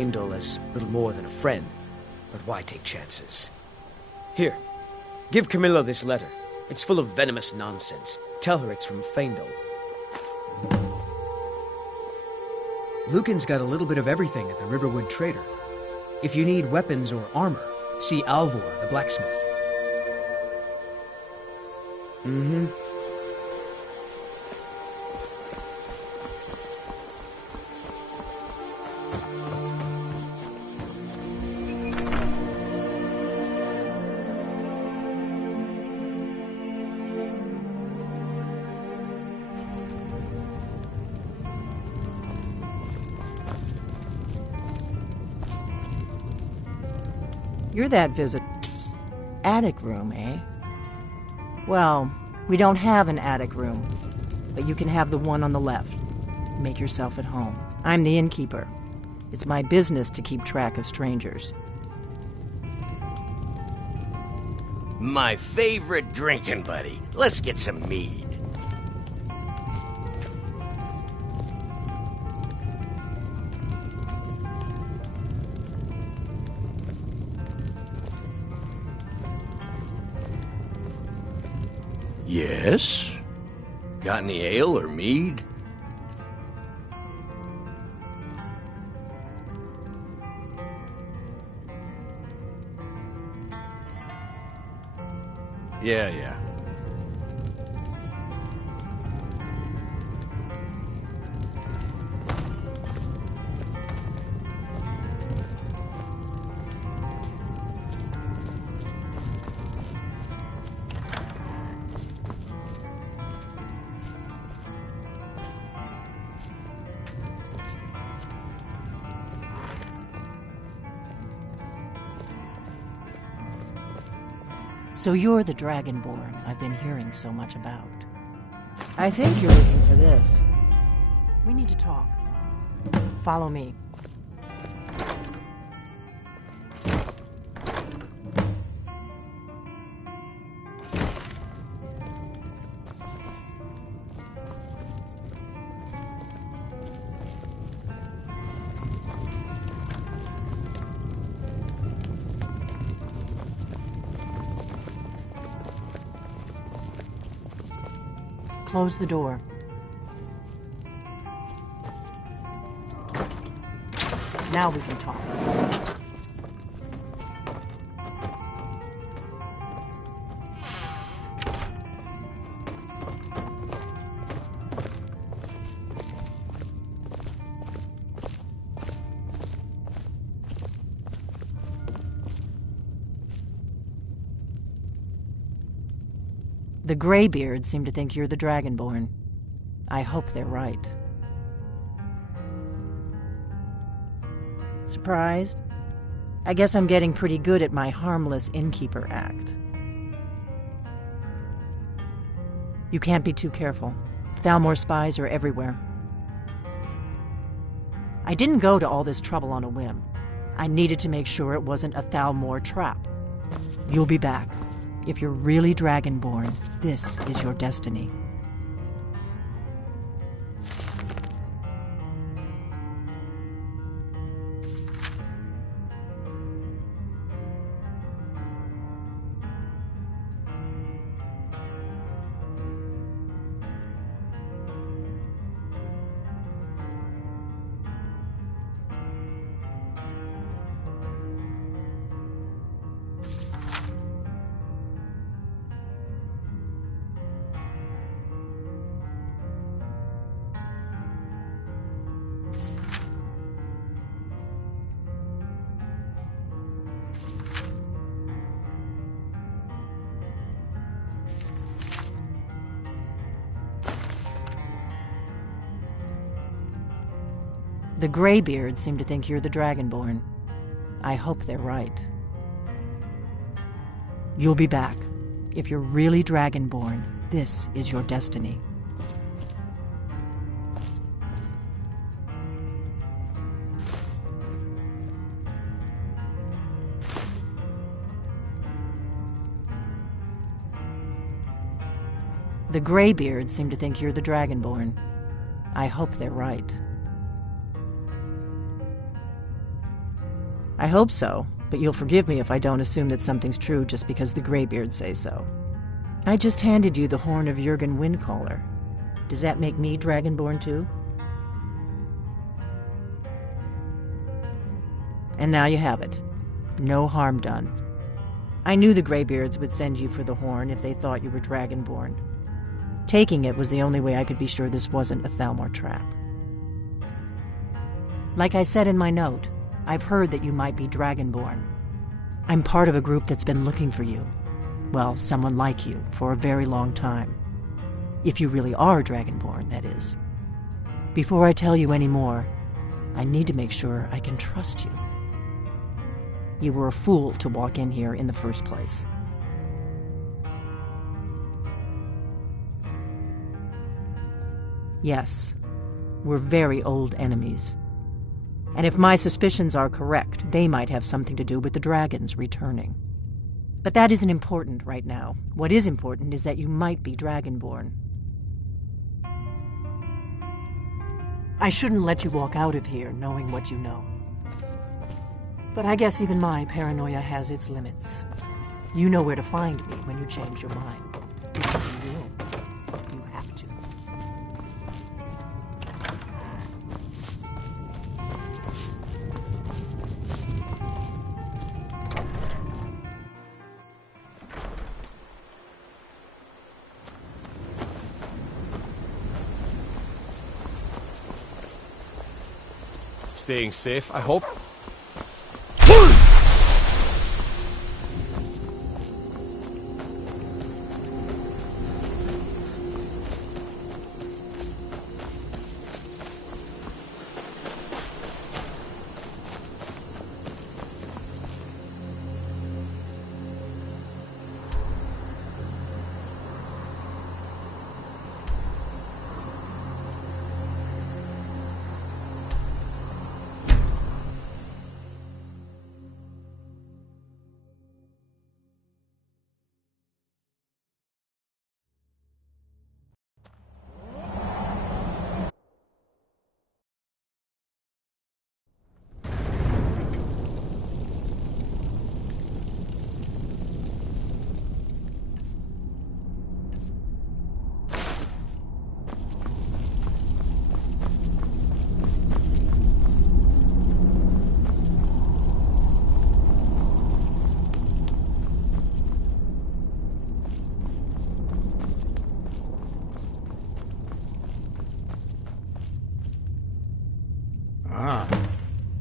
Faendal as little more than a friend, but why take chances? Here, give Camilla this letter. It's full of venomous nonsense. Tell her it's from Faendal. Lucan's got a little bit of everything at the Riverwood Trader. If you need weapons or armor, see Alvor, the blacksmith. Mm-hmm. You're that attic room, eh? Well, we don't have an attic room, but you can have the one on the left. Make yourself at home. I'm the innkeeper. It's my business to keep track of strangers. My favorite drinking buddy. Let's get some mead. Yes? Got any ale or mead? Yeah. So you're the Dragonborn I've been hearing so much about. I think you're looking for this. We need to talk. Follow me. Close the door. Now we can talk. The Greybeards seem to think you're the Dragonborn. I hope they're right. Surprised? I guess I'm getting pretty good at my harmless innkeeper act. You can't be too careful. Thalmor spies are everywhere. I didn't go to all this trouble on a whim. I needed to make sure it wasn't a Thalmor trap. You'll be back. If you're really Dragonborn, this is your destiny. The Greybeards seem to think you're the Dragonborn. I hope they're right. You'll be back. If you're really Dragonborn, this is your destiny. The Greybeards seem to think you're the Dragonborn. I hope they're right. I hope so, but you'll forgive me if I don't assume that something's true just because the Greybeards say so. I just handed you the horn of Jurgen Windcaller. Does that make me Dragonborn too? And now you have it. No harm done. I knew the Greybeards would send you for the horn if they thought you were Dragonborn. Taking it was the only way I could be sure this wasn't a Thalmor trap. Like I said in my note, I've heard that you might be Dragonborn. I'm part of a group that's been looking for you. Well, someone like you, for a very long time. If you really are Dragonborn, that is. Before I tell you any more, I need to make sure I can trust you. You were a fool to walk in here in the first place. Yes, we're very old enemies. And if my suspicions are correct, they might have something to do with the dragons returning. But that isn't important right now. What is important is that you might be Dragonborn. I shouldn't let you walk out of here knowing what you know. But I guess even my paranoia has its limits. You know where to find me when you change your mind. Because you will. You have to. Staying safe, I hope.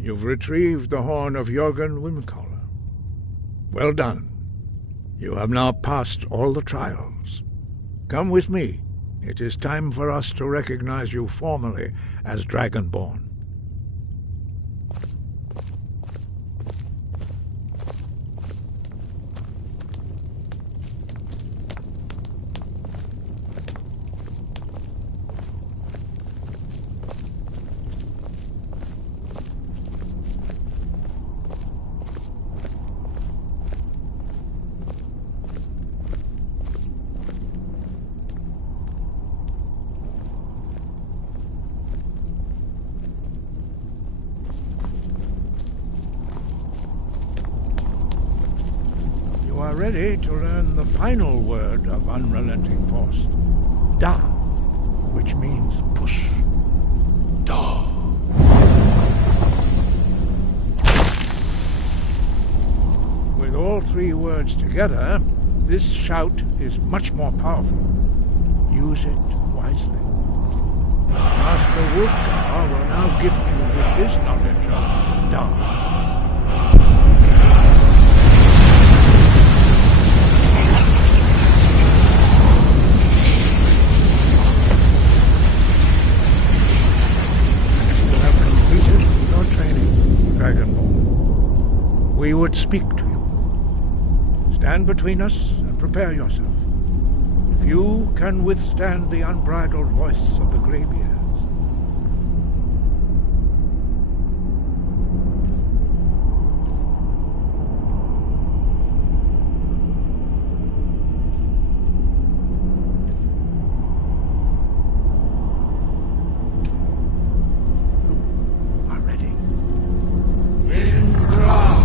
You've retrieved the horn of Jurgen Windcaller. Well done. You have now passed all the trials. Come with me. It is time for us to recognize you formally as Dragonborn. You are ready to learn the final word of unrelenting force. Da, which means push. Da. With all three words together, this shout is much more powerful. Use it wisely. Master Wolfgar will now gift you with his knowledge of Da. We would speak to you. Stand between us and prepare yourself. Few can withstand the unbridled voice of the Greybeards. You are ready. Indra!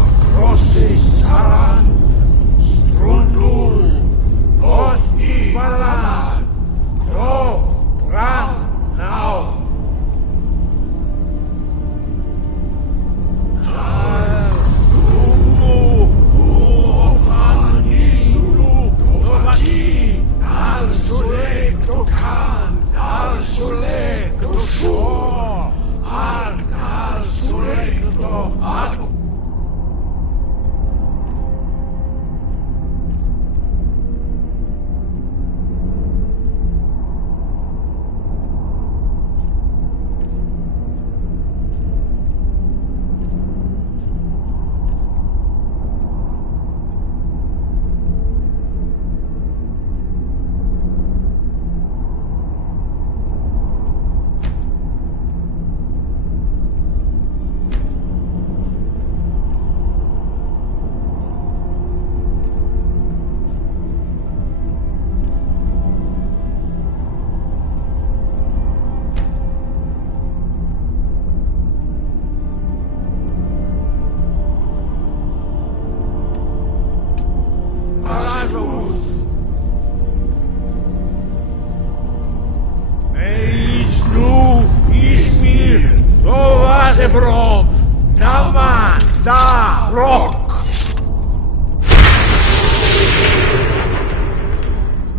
Da Rock!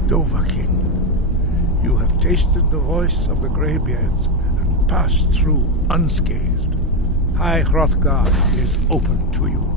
Dovahkiin, you have tasted the voice of the Greybeards and passed through unscathed. High Hrothgar is open to you.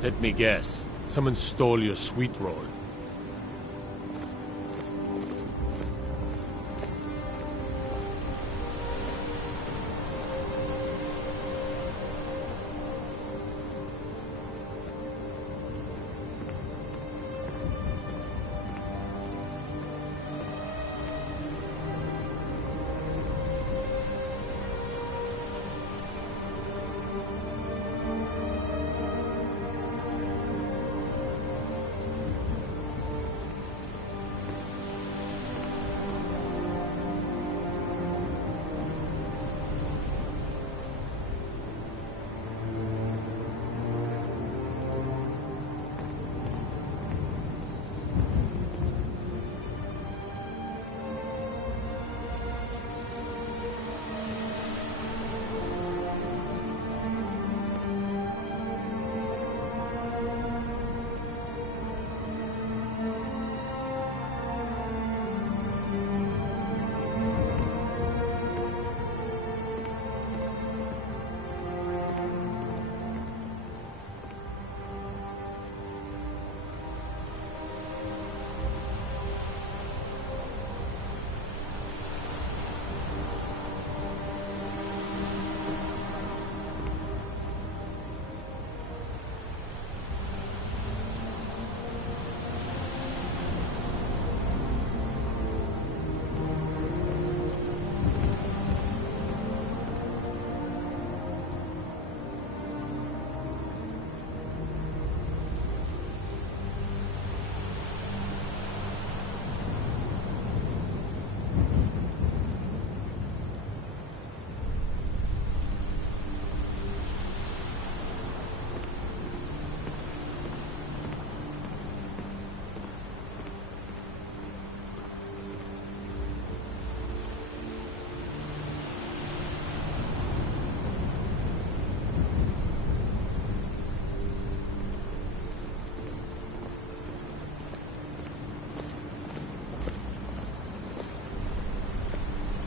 Let me guess. Someone stole your sweet roll.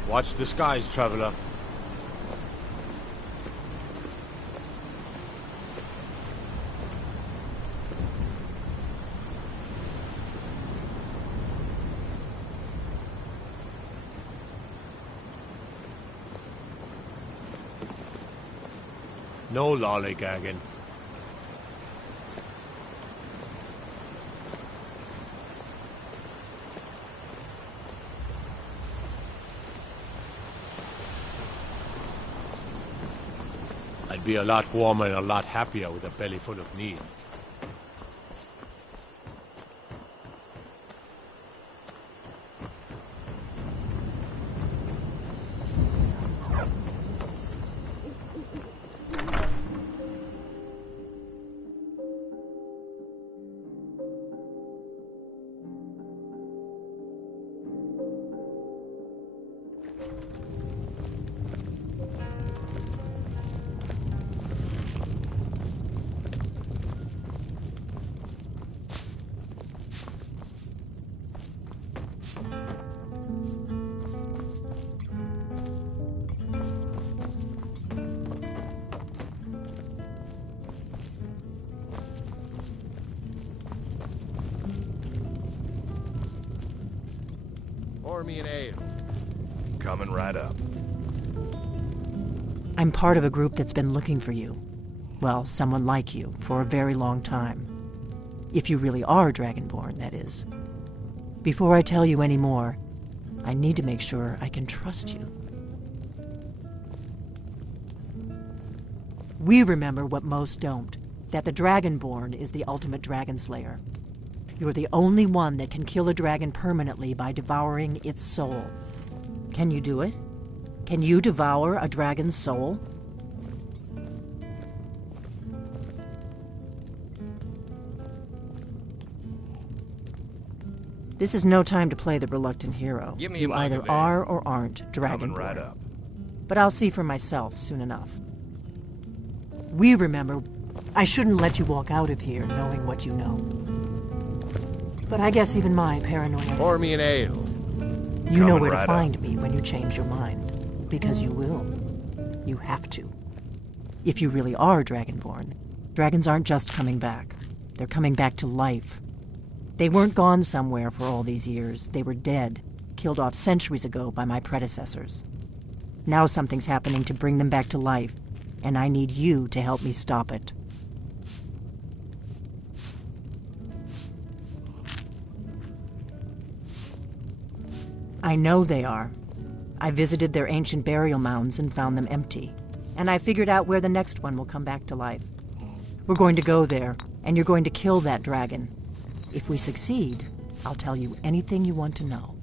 Watch the skies, traveler. No lollygagging. I'd be a lot warmer and a lot happier with a belly full of meat. Pour me an ale. Coming right up. I'm part of a group that's been looking for you. Well, someone like you, for a very long time. If you really are Dragonborn, that is. Before I tell you any more, I need to make sure I can trust you. We remember what most don't, that the Dragonborn is the ultimate dragon slayer. You're the only one that can kill a dragon permanently by devouring its soul. Can you do it? Can you devour a dragon's soul? This is no time to play the reluctant hero. Give me a You mug either of ale. are or aren't Dragonborn. Coming right up. But I'll see for myself soon enough. We remember I shouldn't let you walk out of here knowing what you know. But I guess even my paranoia... Pour me an ale. You know Coming where to right find me when you change your mind. Because you will. You have to. If you really are Dragonborn, Dragons aren't just coming back. They're coming back to life. They weren't gone somewhere for all these years. They were dead, killed off centuries ago by my predecessors. Now something's happening to bring them back to life, and I need you to help me stop it. I know they are. I visited their ancient burial mounds and found them empty. And I figured out where the next one will come back to life. We're going to go there, and you're going to kill that dragon. If we succeed, I'll tell you anything you want to know.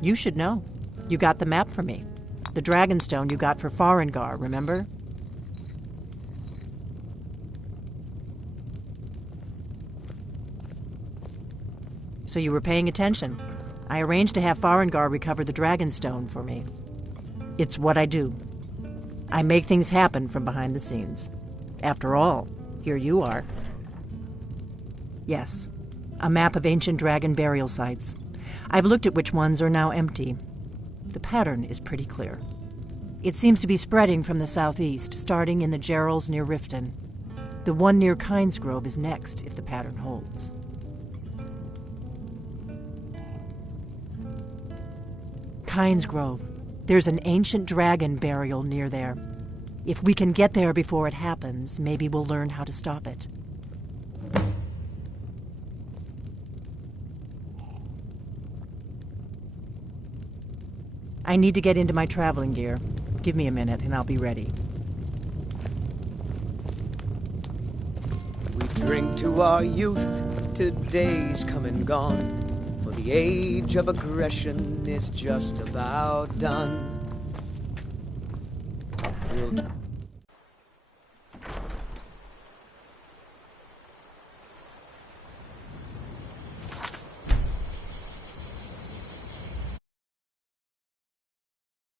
You should know. You got the map for me. The Dragonstone you got for Farengar, remember? So you were paying attention. I arranged to have Farengar recover the Dragonstone for me. It's what I do. I make things happen from behind the scenes. After all, here you are. Yes, a map of ancient dragon burial sites. I've looked at which ones are now empty. The pattern is pretty clear. It seems to be spreading from the southeast, starting in the Gerals near Riften. The one near Kynesgrove is next, if the pattern holds. Kynesgrove. There's an ancient dragon burial near there. If we can get there before it happens, maybe we'll learn how to stop it. I need to get into my traveling gear. Give me a minute and I'll be ready. We drink to our youth, today's come and gone. For the age of aggression is just about done. We'll